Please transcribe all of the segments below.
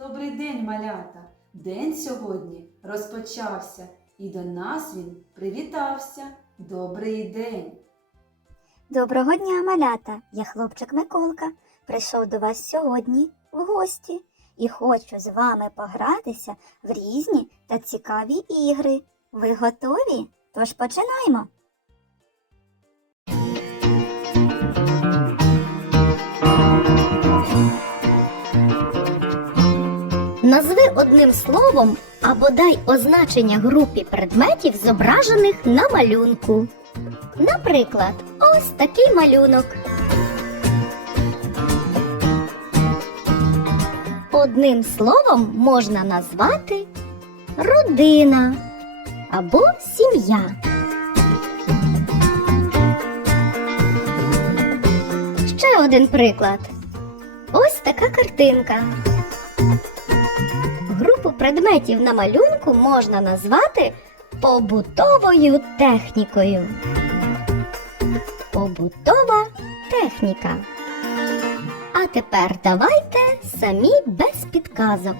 Добрий день, малята! День сьогодні розпочався, і до нас він привітався. Добрий день! Доброго дня, малята! Я хлопчик Миколка. Прийшов до вас сьогодні в гості і хочу з вами погратися в різні та цікаві ігри. Ви готові? Тож починаємо. Назви одним словом або дай означення групі предметів, зображених на малюнку. Наприклад, ось такий малюнок. Одним словом можна назвати родина або сім'я. Ще один приклад. Ось така картинка. Предметів на малюнку можна назвати побутовою технікою. Побутова техніка. А тепер давайте самі без підказок.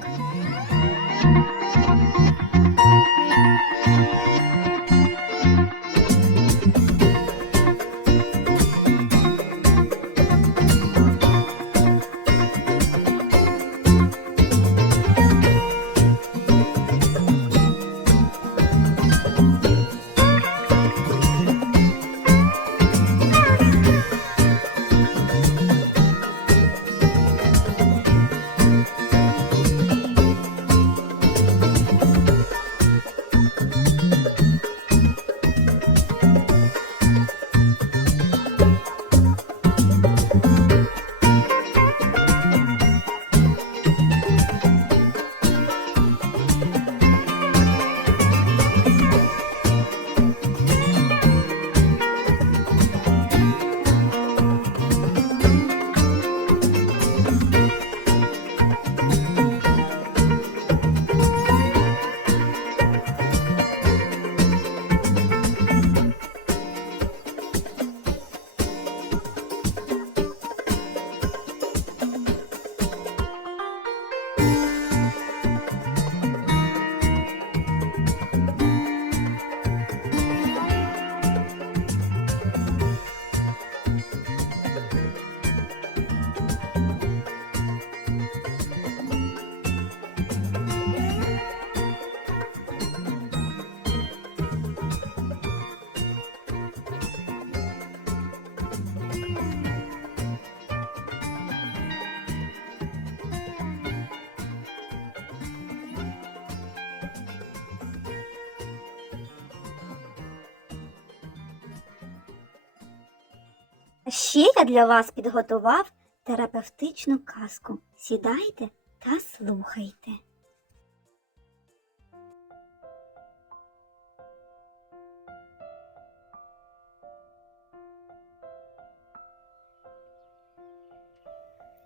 Ще я для вас підготував терапевтичну казку. Сідайте та слухайте.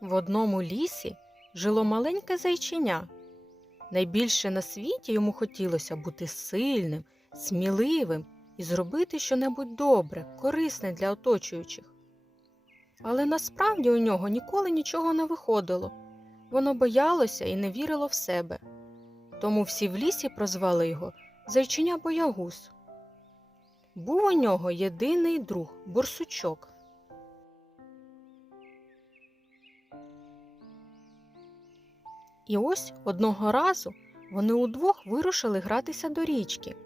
В одному лісі жило маленьке зайченя. Найбільше на світі йому хотілося бути сильним, сміливим і зробити щонебудь добре, корисне для оточуючих. Але насправді у нього ніколи нічого не виходило. Воно боялося і не вірило в себе. Тому всі в лісі прозвали його Зайченя Боягуз. Був у нього єдиний друг бурсучок. І ось одного разу вони удвох вирушили гратися до річки.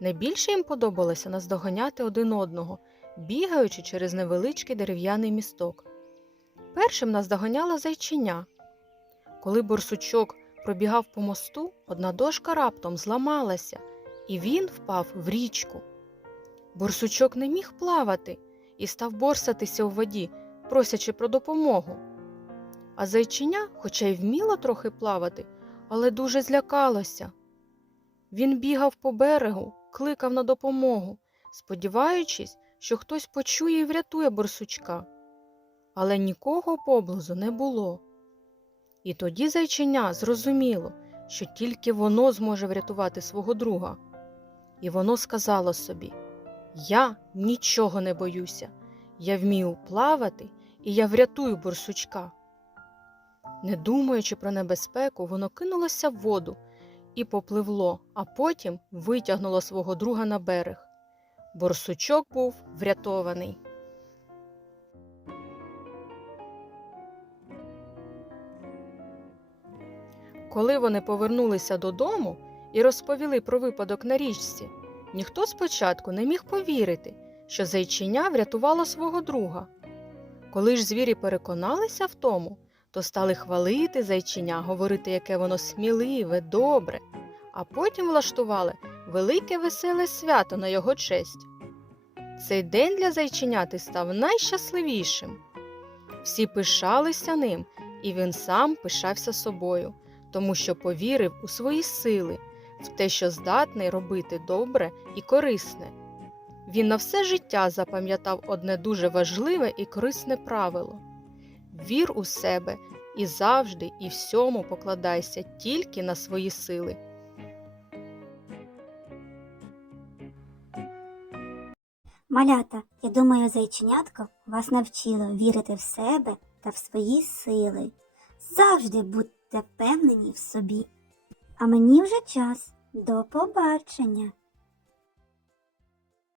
Найбільше їм подобалося наздоганяти один одного, бігаючи через невеличкий дерев'яний місток. Першим наздоганяла зайчиня. Коли борсучок пробігав по мосту, одна дошка раптом зламалася, і він впав в річку. Борсучок не міг плавати і став борсатися у воді, просячи про допомогу. А зайчиня, хоча й вміло трохи плавати, але дуже злякалося. Він бігав по берегу, кликав на допомогу, сподіваючись, що хтось почує і врятує борсучка. Але нікого поблизу не було. І тоді зайчиня зрозуміло, що тільки воно зможе врятувати свого друга. І воно сказало собі: Я нічого не боюся, я вмію плавати, і я врятую борсучка. Не думаючи про небезпеку, воно кинулося в воду і попливло, а потім витягнуло свого друга на берег. Борсучок був врятований. Коли вони повернулися додому і розповіли про випадок на річці, ніхто спочатку не міг повірити, що зайчиня врятувало свого друга. Коли ж звірі переконалися в тому, то стали хвалити зайчиня, говорити, яке воно сміливе, добре, а потім влаштували велике веселе свято на його честь. Цей день для зайченяти став найщасливішим. Всі пишалися ним, і він сам пишався собою, тому що повірив у свої сили, в те, що здатний робити добре і корисне. Він на все життя запам'ятав одне дуже важливе і корисне правило вір у себе і завжди і всьому покладайся тільки на свої сили. Малята, я думаю, зайченятко вас навчило вірити в себе та в свої сили. Завжди будьте впевнені в собі. А мені вже час. До побачення!